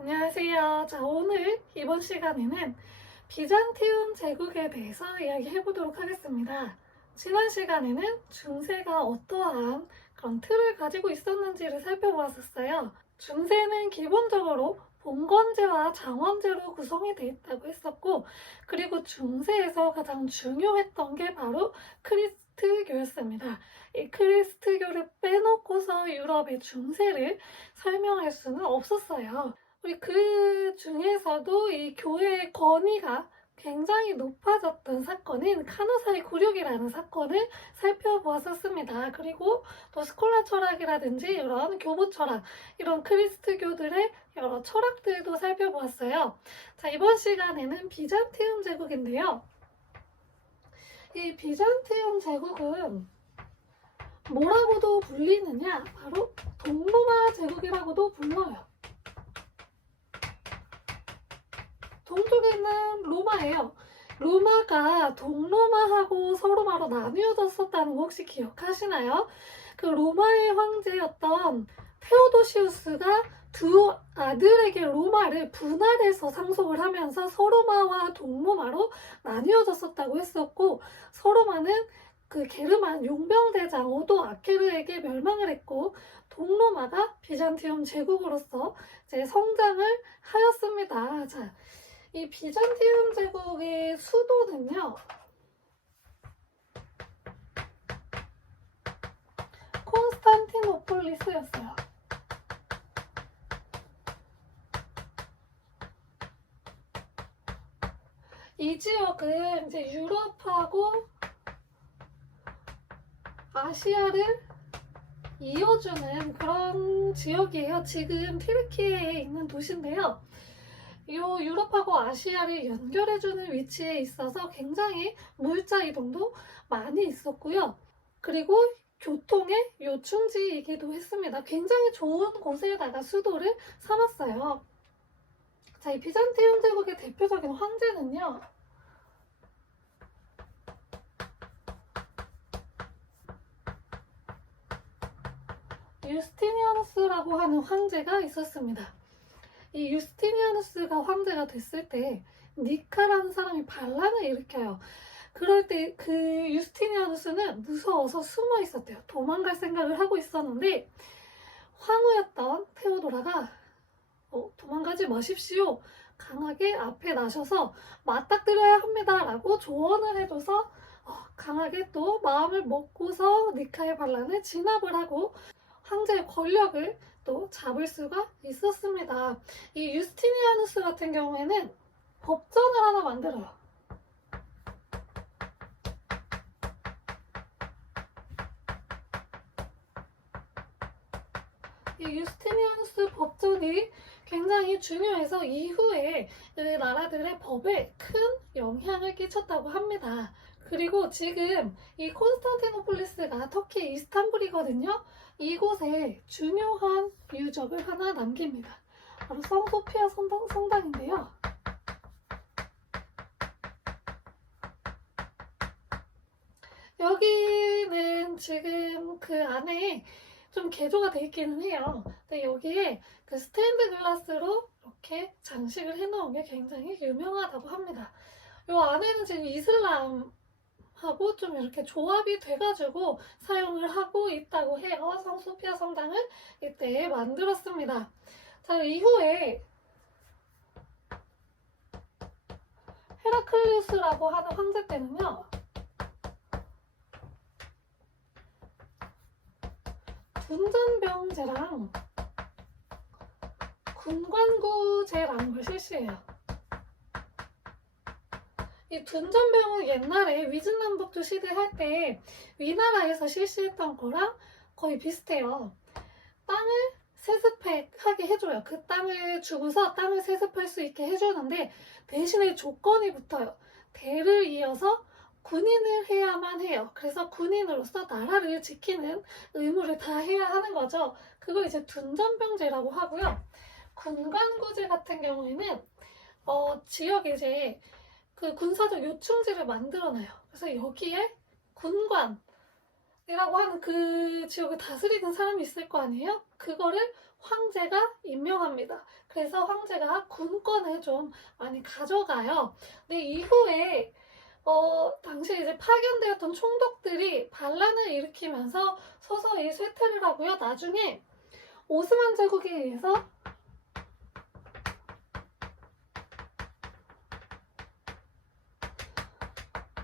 안녕하세요. 자, 오늘 이번 시간에는 비잔티움 제국에 대해서 이야기해 보도록 하겠습니다. 지난 시간에는 중세가 어떠한 그런 틀을 가지고 있었는지를 살펴보았었어요. 중세는 기본적으로 봉건제와 장원제로 구성이 되어 있다고 했었고, 그리고 중세에서 가장 중요했던 게 바로 크리스트교였습니다. 이 크리스트교를 빼놓고서 유럽의 중세를 설명할 수는 없었어요. 우리 그 중에서도 이 교회의 권위가 굉장히 높아졌던 사건인 카노사의 굴욕이라는 사건을 살펴보았었습니다. 그리고 또 스콜라 철학이라든지 이런 교부 철학, 이런 크리스트교들의 여러 철학들도 살펴보았어요. 자, 이번 시간에는 비잔티움 제국인데요. 이 비잔티움 제국은 뭐라고도 불리느냐? 바로 동로마 제국이라고도 불러요. 동쪽에 있는 로마예요. 로마가 동로마하고 서로마로 나뉘어졌었다는 거 혹시 기억하시나요? 그 로마의 황제였던 테오도시우스가 두 아들에게 로마를 분할해서 상속을 하면서 서로마와 동로마로 나뉘어졌었다고 했었고, 서로마는 그 게르만 용병대장 오도 아케르에게 멸망을 했고, 동로마가 비잔티움 제국으로서 이제 성장을 하였습니다. 자, 이 비잔티움 제국의 수도는요, 콘스탄티노폴리스였어요. 이 지역은 이제 유럽하고 아시아를 이어주는 그런 지역이에요. 지금 튀르키예에 있는 도시인데요. 이 유럽하고 아시아를 연결해주는 위치에 있어서 굉장히 물자 이동도 많이 있었고요. 그리고 교통의 요충지이기도 했습니다. 굉장히 좋은 곳에다가 수도를 삼았어요. 자, 이 비잔티움 제국의 대표적인 황제는요, 유스티니아누스라고 하는 황제가 있었습니다. 이 유스티니아누스가 황제가 됐을 때 니카라는 사람이 반란을 일으켜요. 그럴 때 그 유스티니아누스는 무서워서 숨어 있었대요. 도망갈 생각을 하고 있었는데 황후였던 테오도라가 도망가지 마십시오. 강하게 앞에 나셔서 맞닥뜨려야 합니다. 라고 조언을 해줘서 강하게 또 마음을 먹고서 니카의 반란을 진압을 하고 황제의 권력을 또 잡을 수가 있었습니다. 이 유스티니아누스 같은 경우에는 법전을 하나 만들어요. 이 유스티니아누스 법전이 굉장히 중요해서 이후에 그 나라들의 법에 큰 영향을 끼쳤다고 합니다. 그리고 지금 이 콘스탄티노폴리스가 터키 이스탄불이거든요. 이곳에 중요한 유적을 하나 남깁니다. 바로 성소피아 성당인데요. 여기는 지금 그 안에 좀 개조가 되어 있기는 해요. 근데 여기에 그 스테인드 글라스로 이렇게 장식을 해놓은 게 굉장히 유명하다고 합니다. 이 안에는 지금 이슬람하고 좀 이렇게 조합이 돼가지고 사용을 하고 있다고 해요. 성소피아 성당을 이때 만들었습니다. 자, 이후에 헤라클리우스라고 하는 황제 때는요, 군전병제랑 군관구제라는 걸 실시해요. 이 둔전병은 옛날에 위진남북조 시대 할 때 위나라에서 실시했던 거랑 거의 비슷해요. 땅을 세습하게 해줘요. 그 땅을 주고서 땅을 세습할 수 있게 해주는데 대신에 조건이 붙어요. 대를 이어서 군인을 해야만 해요. 그래서 군인으로서 나라를 지키는 의무를 다 해야 하는 거죠. 그걸 이제 둔전병제라고 하고요. 군관구제 같은 경우에는 지역에 이제 그 군사적 요충지를 만들어놔요. 그래서 여기에 군관이라고 하는 그 지역을 다스리는 사람이 있을 거 아니에요? 그거를 황제가 임명합니다. 그래서 황제가 군권을 좀 많이 가져가요. 근데 이후에 당시에 이제 파견되었던 총독들이 반란을 일으키면서 서서히 쇠퇴를 하고요. 나중에 오스만 제국에 의해서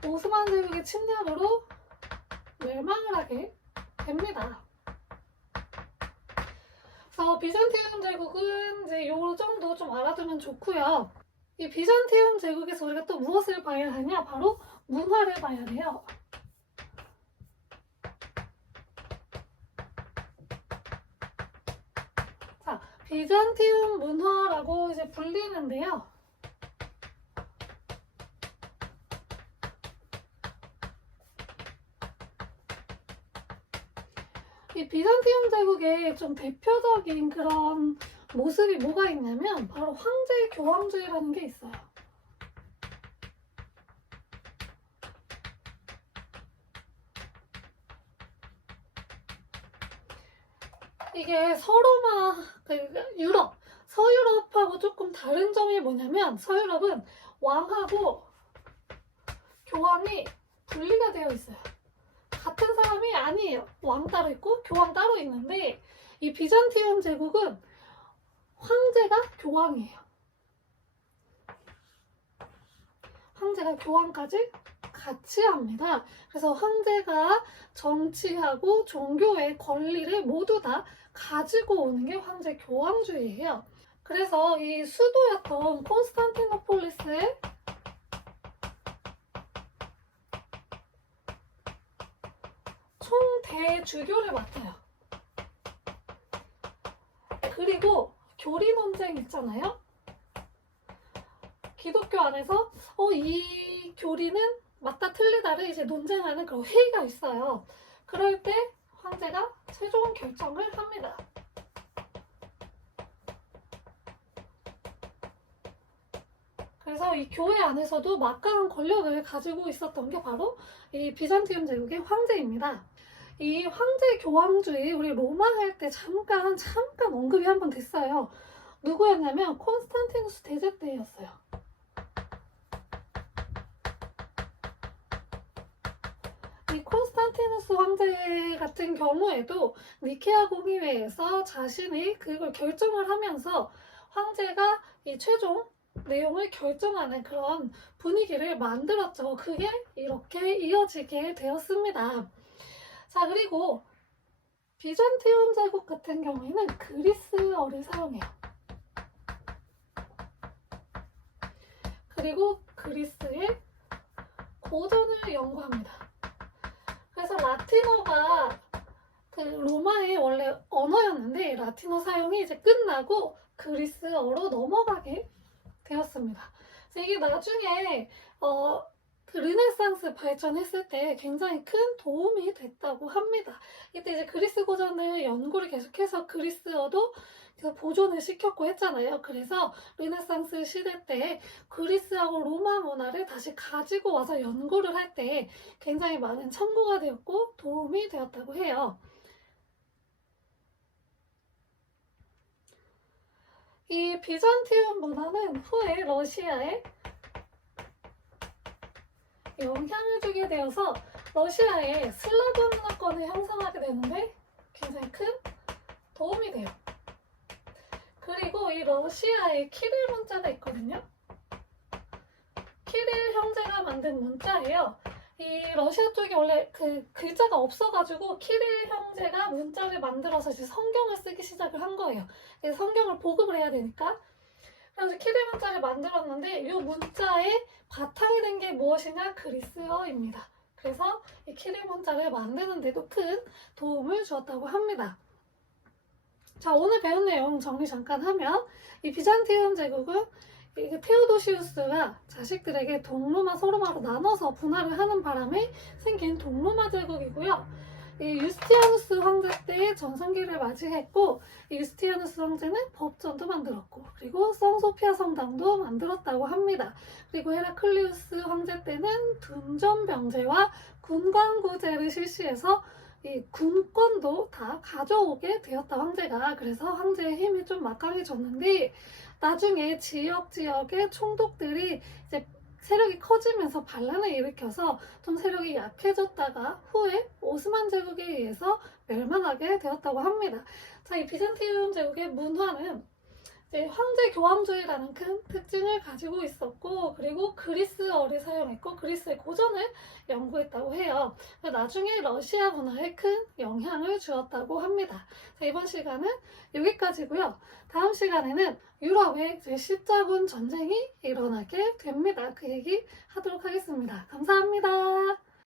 오스만 제국의 침략으로 멸망을 하게 됩니다. 그래서 비잔티움 제국은 이제 요 정도 좀 알아두면 좋고요. 이 비잔티움 제국에서 우리가 또 무엇을 봐야 하냐? 바로 문화를 봐야 돼요. 자, 비잔티움 문화라고 이제 불리는데요. 이 비잔티움 제국의 좀 대표적인 그런 모습이 뭐가 있냐면 바로 황제 교황주의라는 게 있어요. 이게 유럽, 서유럽하고 조금 다른 점이 뭐냐면 서유럽은 왕하고 교황이 분리가 되어 있어요. 같은 사람이 아니에요. 왕 따로 있고 교황 따로 있는데 이 비잔티움 제국은 황제가 교황이에요. 황제가 교황까지 같이 합니다. 그래서 황제가 정치하고 종교의 권리를 모두 다 가지고 오는 게 황제 교황주의예요. 그래서 이 수도였던 콘스탄티노폴리스의 총대주교를 맡아요. 그리고 교리 논쟁 있잖아요. 기독교 안에서 이 교리는 맞다 틀리다를 이제 논쟁하는 그런 회의가 있어요. 그럴 때 황제가 최종 결정을 합니다. 그래서 이 교회 안에서도 막강한 권력을 가지고 있었던 게 바로 이 비잔티움 제국의 황제입니다. 이 황제 교황주의 우리 로마 할 때 잠깐 언급이 한번 됐어요. 누구였냐면 콘스탄티누스 대제 때였어요. 이 콘스탄티누스 황제 같은 경우에도 니케아 공의회에서 자신이 그걸 결정을 하면서 황제가 이 최종 내용을 결정하는 그런 분위기를 만들었죠. 그게 이렇게 이어지게 되었습니다. 자, 그리고 비잔티움 제국 같은 경우에는 그리스어를 사용해요. 그리고 그리스의 고전을 연구합니다. 그래서 라틴어가 그 로마의 원래 언어였는데 라틴어 사용이 이제 끝나고 그리스어로 넘어가게 되었습니다. 그래서 이게 나중에 그 르네상스 발전했을 때 굉장히 큰 도움이 됐다고 합니다. 이때 이제 그리스 고전을 연구를 계속해서 그리스어도 보존을 시켰고 했잖아요. 그래서 르네상스 시대 때 그리스하고 로마 문화를 다시 가지고 와서 연구를 할 때 굉장히 많은 참고가 되었고 도움이 되었다고 해요. 이 비잔티움 문화는 후에 러시아에 영향을 주게 되어서 러시아의 슬라브 문화권을 형성하게 되는데 굉장히 큰 도움이 돼요. 그리고 이 러시아의 키릴 문자가 있거든요. 키릴 형제가 만든 문자예요. 이 러시아 쪽이 원래 그 글자가 없어가지고 키릴 형제가 문자를 만들어서 이제 성경을 쓰기 시작을 한 거예요. 그래서 성경을 보급을 해야 되니까. 그래서 키릴 문자를 만들었는데 이 문자의 바탕이 된 게 무엇이냐? 그리스어입니다. 그래서 이 키릴 문자를 만드는 데도 큰 도움을 주었다고 합니다. 자, 오늘 배운 내용 정리 잠깐 하면 이 비잔티움 제국은 테오도시우스가 자식들에게 동로마 서로마로 나눠서 분할을 하는 바람에 생긴 동로마 제국이고요. 이 유스티아누스 황제 때 전성기를 맞이했고 이 유스티아누스 황제는 법전도 만들었고 그리고 성소피아 성당도 만들었다고 합니다. 그리고 헤라클리우스 황제 때는 둔전병제와 군관구제를 실시해서 이 군권도 다 가져오게 되었다, 황제가. 그래서 황제의 힘이 좀 막강해졌는데, 나중에 지역의 총독들이 이제 세력이 커지면서 반란을 일으켜서 좀 세력이 약해졌다가 후에 오스만 제국에 의해서 멸망하게 되었다고 합니다. 자, 이 비잔티움 제국의 문화는 이제 황제 교황주의라는 큰 특징을 가지고 있었고, 그리고 그리스어를 사용했고 그리스의 고전을 연구했다고 해요. 나중에 러시아 문화에 큰 영향을 주었다고 합니다. 자, 이번 시간은 여기까지고요. 다음 시간에는 유럽에 이제 십자군 전쟁이 일어나게 됩니다. 그 얘기 하도록 하겠습니다. 감사합니다.